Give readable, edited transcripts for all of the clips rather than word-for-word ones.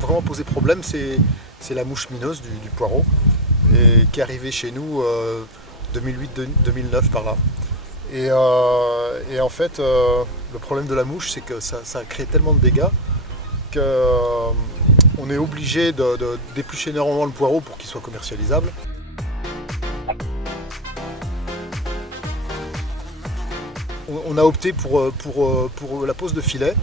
Vraiment posé problème, c'est la mouche mineuse du poireau et qui est arrivée chez nous 2008-2009 par là. Et en fait, le problème de la mouche, c'est que ça crée tellement de dégâts qu'on est obligé d'éplucher énormément le poireau pour qu'il soit commercialisable. On a opté pour la pose de filets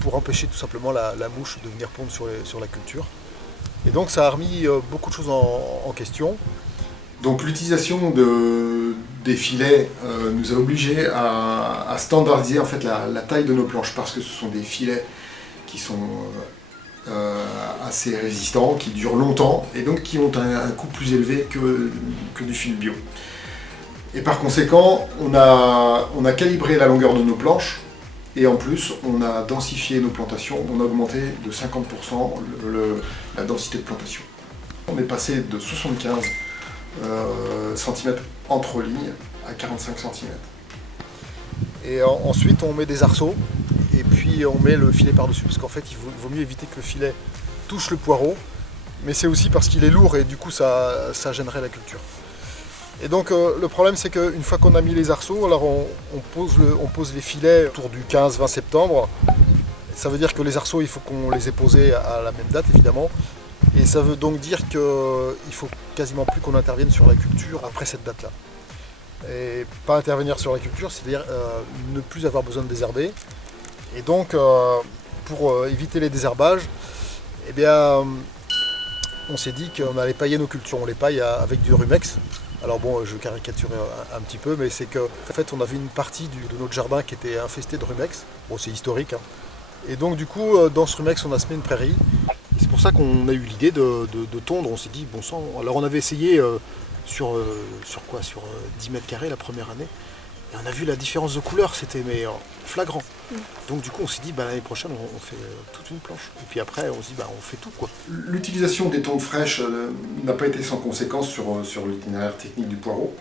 pour empêcher tout simplement la mouche de venir pondre sur la culture. Et donc ça a remis beaucoup de choses en question. Donc l'utilisation des filets nous a obligés à standardiser en fait la taille de nos planches, parce que ce sont des filets qui sont assez résistants, qui durent longtemps et donc qui ont un coût plus élevé que du fil bio. Et par conséquent, on a calibré la longueur de nos planches et en plus on a densifié nos plantations, on a augmenté de 50% la densité de plantation. On est passé de 75 cm entre lignes à 45 cm. Et ensuite on met des arceaux et puis on met le filet par-dessus, parce qu'en fait il vaut mieux éviter que le filet touche le poireau, mais c'est aussi parce qu'il est lourd et du coup ça gênerait la culture. Et donc le problème, c'est qu'une fois qu'on a mis les arceaux, alors on pose les filets autour du 15-20 septembre. Ça veut dire que les arceaux, il faut qu'on les ait posés à la même date évidemment. Et ça veut donc dire qu'il ne faut quasiment plus qu'on intervienne sur la culture après cette date-là. Et pas intervenir sur la culture, c'est-à-dire ne plus avoir besoin de désherber. Et donc pour éviter les désherbages, eh bien, on s'est dit qu'on allait pailler nos cultures. On les paille avec du rumex. Alors bon, je caricature un petit peu, mais c'est qu'en fait on avait une partie de notre jardin qui était infestée de rumex. Bon, c'est historique, hein. Et donc du coup, dans ce rumex, on a semé une prairie. C'est pour ça qu'on a eu l'idée de tondre. On s'est dit, bon sang, alors on avait essayé sur 10 mètres carrés la première année. Et on a vu la différence de couleur, c'était flagrant. Donc du coup on s'est dit, l'année prochaine on fait toute une planche. Et puis après on se dit, on fait tout quoi. L'utilisation des tondes fraîches n'a pas été sans conséquence sur l'itinéraire technique du poireau.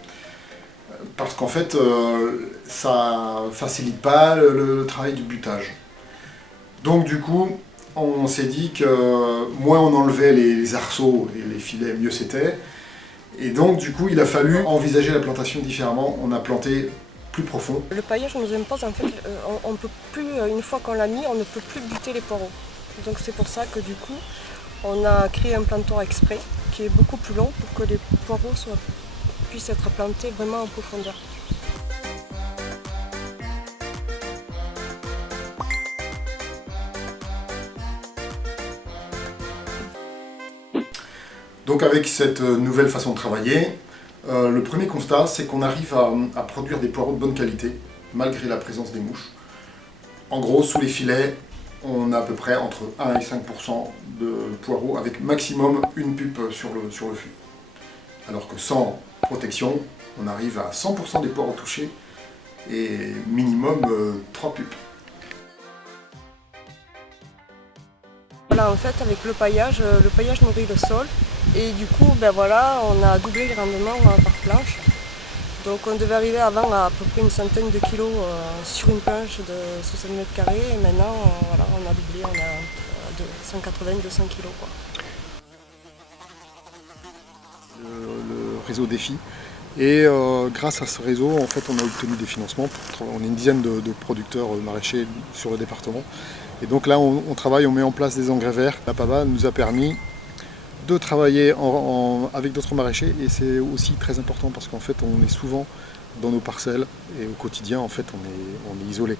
Parce qu'en fait, ça ne facilite pas le travail du butage. Donc du coup, on s'est dit que moins on enlevait les arceaux et les filets, mieux c'était. Et donc du coup, il a fallu envisager la plantation différemment. On a planté plus profond. Le paillage nous impose, en fait, on peut plus, une fois qu'on l'a mis, on ne peut plus buter les poireaux. Donc c'est pour ça que du coup, on a créé un plantoir exprès qui est beaucoup plus long pour que les poireaux puissent être plantés vraiment en profondeur. Donc avec cette nouvelle façon de travailler, le premier constat, c'est qu'on arrive à produire des poireaux de bonne qualité, malgré la présence des mouches. En gros, sous les filets, on a à peu près entre 1 et 5% de poireaux, avec maximum une pupe sur le fût. Alors que sans protection, on arrive à 100% des poireaux touchés et minimum 3 pupes. Voilà, en fait, avec le paillage nourrit le sol. Et du coup, on a doublé les rendements par planche. Donc on devait arriver avant à peu près une centaine de kilos sur une planche de 60 mètres carrés. Et maintenant, on a doublé, on a 180-200 kilos. Quoi. Le réseau Défi. Et grâce à ce réseau, en fait, on a obtenu des financements. On est une dizaine de producteurs maraîchers sur le département. Et donc là, on travaille, on met en place des engrais verts. La PABA nous a permis de travailler avec d'autres maraîchers, et c'est aussi très important parce qu'en fait on est souvent dans nos parcelles et au quotidien en fait on est isolé.